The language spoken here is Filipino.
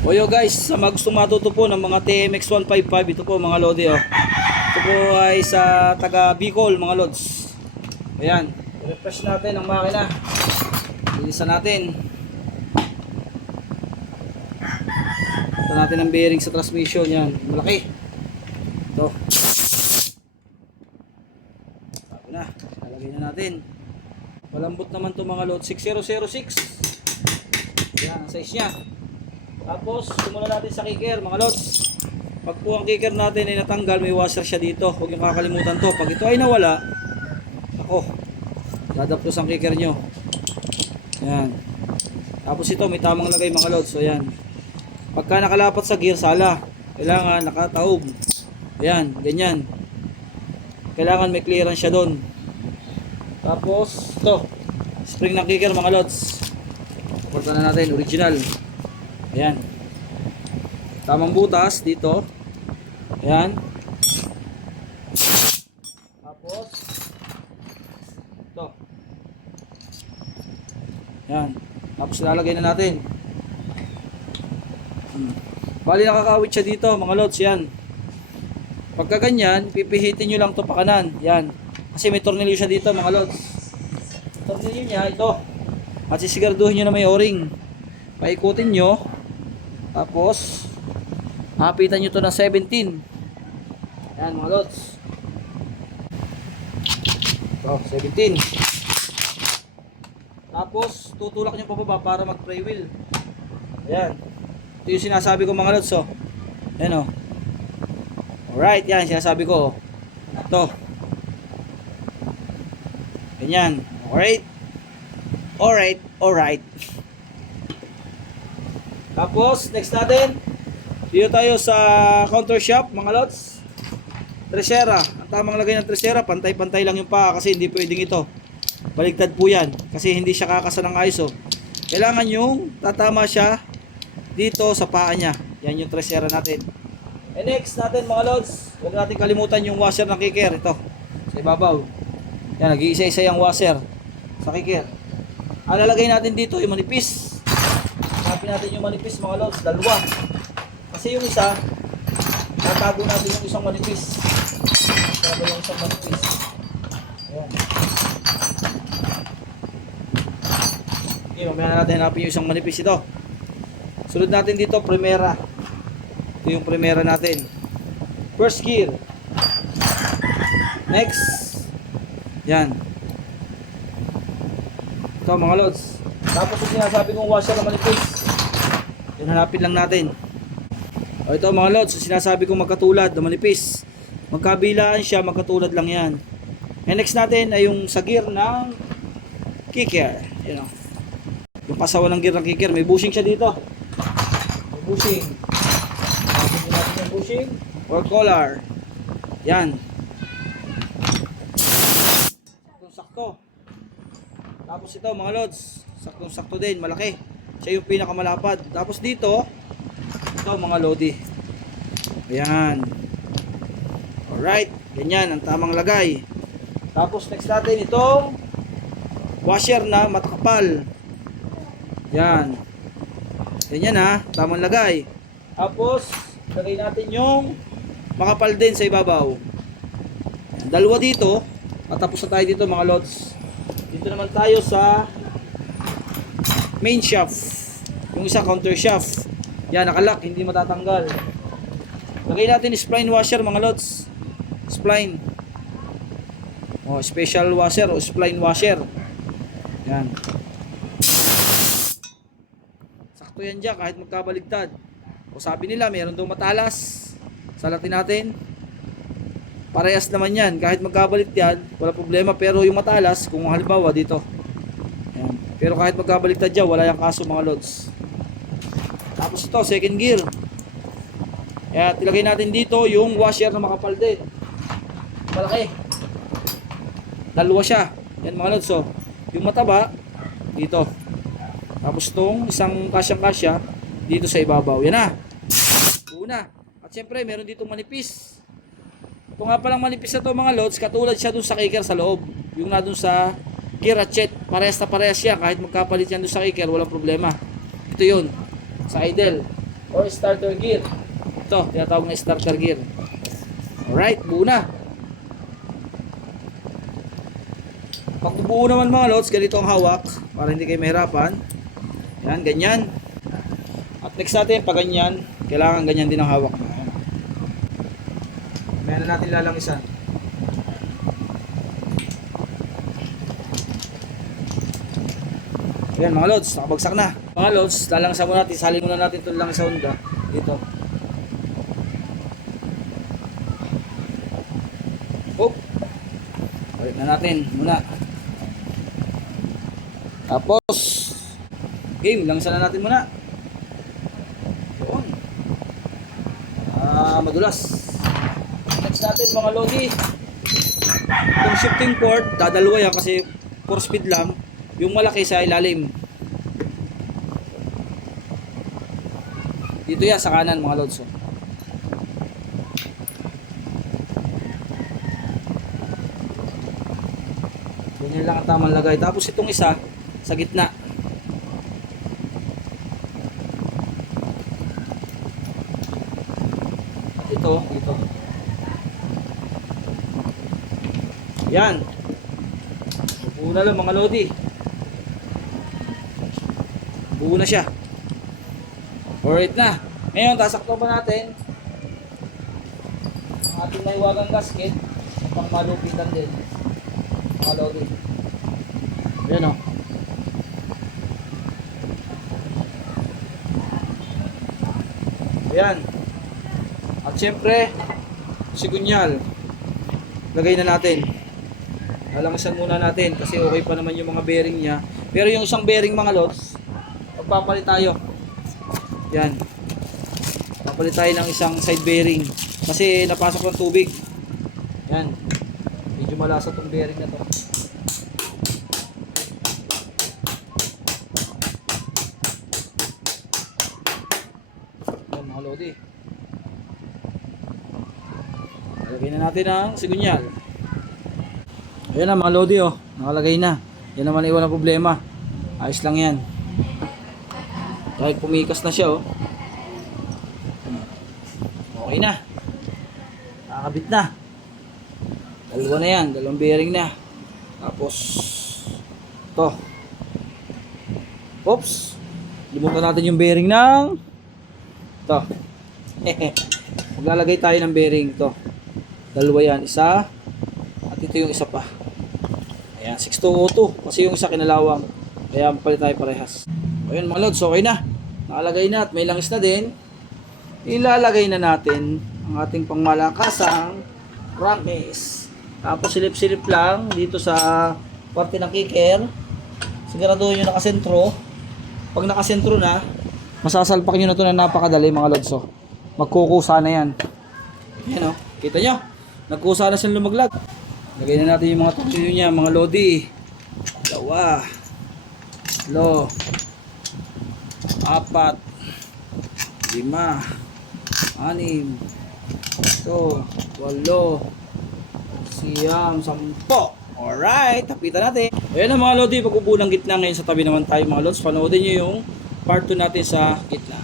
O yo guys, sa mga gustong matuto po ng mga TMX 155, ito po mga lodi oh. Ito po ay sa taga Bicol mga lods. Ayan, refresh natin ang makina. Linisan natin. Ito natin ang bearing sa transmission, yan, malaki. Ito. Bago na, lalagay na natin. Malambot naman to mga lods, 6006. Yan, ang size nya. Tapos, simulan natin sa kicker, mga lods. Pag po ang kicker natin ay natanggal, may washer siya dito. Huwag yung kakalimutan to. Pag ito ay nawala, ako, dadaplos ang kicker nyo. Yan. Tapos ito, may tamang lagay mga lods. So, yan. Pagka nakalapat sa gear, sala. Kailangan nakataob. Ayan, ganyan. Kailangan may clearance siya doon. Tapos, ito. Spring ng kicker, mga lods. Porta na natin, original. Ayan. Tamang butas dito. Ayan. Tapos ito. Ayan. Tapos ilalagay na natin. Bali nakakawit siya dito mga lods. Yan. Pagka ganyan, pipihitin nyo lang to pa kanan. Yan. Kasi may tornilyo siya dito mga lods. Tornilyo niya ito. At sisiguraduhin nyo na may o-ring. Paikutin nyo. Tapos hapitan nyo to ng 17. Ayan mga lods. Ito, 17. Tapos tutulak nyo pababa para mag spray wheel. Ayan. Ito yung sinasabi ko mga lods oh. Ayan oh. Alright, yan sinasabi ko oh. Ito. Ganyan. Alright. Alright. Tapos, next natin, dito tayo sa counter shop, mga lods. Tresera. Ang tamang lagay ng tresera, pantay-pantay lang yung paa kasi hindi pwedeng ito. Baligtad po yan kasi hindi siya kakasa ng ISO. Kailangan yung tatama siya dito sa paa niya. Yan yung tresera natin. And next natin mga lods, huwag natin kalimutan yung washer ng kicker. Ito, sa ibabaw. Yan, nag-iisa-isa yung washer sa kicker. Ang lalagay natin dito yung manipis. Hanapin natin yung manipis mga lods, dalawa. Kasi yung isa, tatago natin yung isang manipis. Tatago yung isang manipis. Ayan. Okay, mamaya natin hanapin yung isang manipis ito. Sunod natin dito, primera. Ito yung primera natin. First gear. Next. Yan. Ito mga lods. Tapos yung sinasabi kong washer na manipis. Yan, hanapin lang natin. O ito mga lods, sinasabi kong magkatulad na manipis. Magkabilaan siya, magkatulad lang yan. And next natin ay yung sa gear ng kicker. Yan o. Yung pasawa ng gear ng kicker. May bushing siya dito. May bushing. Hanapin natin yung bushing. Or collar. Yan. Saktong-sakto. Tapos ito mga lods, saktong-sakto din, malaki. Siya yung pinakamalapad. Tapos dito, ito mga lodi. Ayan. Alright, ganyan ang tamang lagay. Tapos next natin itong washer na matakapal. Yan. Ganyan ha, tamang lagay. Tapos, lagay natin yung makapal din sa ibabaw. Dalawa dito, matapos na tayo dito mga lods. Dito naman tayo sa main shaft. Yung isa counter shaft. Yan, nakalock, hindi matatanggal. Lagay natin spline washer mga lods. Spline. O, special washer o spline washer. Yan. Sakto yan dyan kahit magkabaligtad. O sabi nila, meron daw matalas. Salatin natin. Parehas naman yan. Kahit magkabalik yan, wala problema. Pero yung matalas, kung halimbawa dito. Yan. Pero kahit magkabaliktad dyan, wala yung kaso mga lods. Tapos ito, second gear. Kaya tilagay natin dito yung washer na makapal din. Malaki. Dalawa siya. Yan mga lods. So, yung mataba, dito. Tapos itong isang kasyang-kasya, dito sa ibabaw. Yan na. Una. At syempre, meron ditong manipis. Ito nga palang manipis na to mga lods, katulad siya dun sa kicker sa loob. Yung na dun sa gear ratchet, parehas na parehas siya. Kahit magkapalit yan dun sa kicker, walang problema. Ito yun, sa idle. or starter gear. Ito, tinatawag na starter gear. Alright, buo na. Pag buo naman mga lods, ganito ang hawak para hindi kayo mahirapan. Yan, ganyan. At next natin, pag ganyan, kailangan ganyan din ang hawak. Meron natin lalangisan. Yan mga lods, nakabagsak na. Mga lods, lalangsan muna natin, salin muna natin ito lang sa Honda. Dito. Oop. Balik na natin muna. Tapos, game, langsan na natin muna. Yun. Madulas. Next natin mga lodi. Itong shifting port, dadalawa yan kasi 4 speed lang. Yung malaki sa ilalim. Dito yan sa kanan mga lods. Ganyan lang ang tamang lagay. Tapos itong isa sa gitna. Ito, ito. Yan. Buo na lang mga lodi. Buo na siya. Alright na. Ngayon, tasakto ba natin ang ating naiwagang gasket pang malupitan din. Mga lodi. Ayan o. Ayan. At syempre, sigunyal. Lagay na natin. Lalangasan muna natin kasi okay pa naman yung mga bearing niya. Pero yung isang bearing mga lods, magpapalit tayo. Yan. Papalit tayo ng isang side bearing kasi napasok ng tubig. Yan. Medyo malasa tong bearing na to. Yan mga lodi. Lagay na natin ang sigunyal. Ayan na mga lodi oh. Nakalagay na. Yan naman iwan na problema. Ayos lang yan. Kahit pumikas na siya oh. Okay na. Nakakabit na. Dalawa na yan. Dalawang bearing na. Tapos ito. Oops. Limutan natin yung bearing ng ito. Maglalagay tayo ng bearing ito. Dalawa yan. Isa. At ito yung isa pa. Ayan. 6202. Kasi yung isa kinalawang. Kaya palit tayo parehas. Ayun mga lods. Okay na. Nakalagay na at may langis na din. Ilalagay na natin ang ating pangmalakasang crankcase. Tapos silip-silip lang dito sa parte ng kicker. Siguraduhin nyo nakasentro. Pag nakasentro na, masasalpak nyo na ito na napakadali mga lods. So, magkukusa na yan. Yan o. Kita nyo? Nagkusa na siyang lumaglag. Lagay na natin yung mga tornilyo niya, mga lodi. Dalawa. Lo. 4. 5. 6. 8. 9. 10. 10. Alright, tapitan natin. Ayan na mga lodi, pag-upo ng gitna ngayon sa tabi naman tayo mga lods. Panoodin nyo yung part 2 natin sa gitna.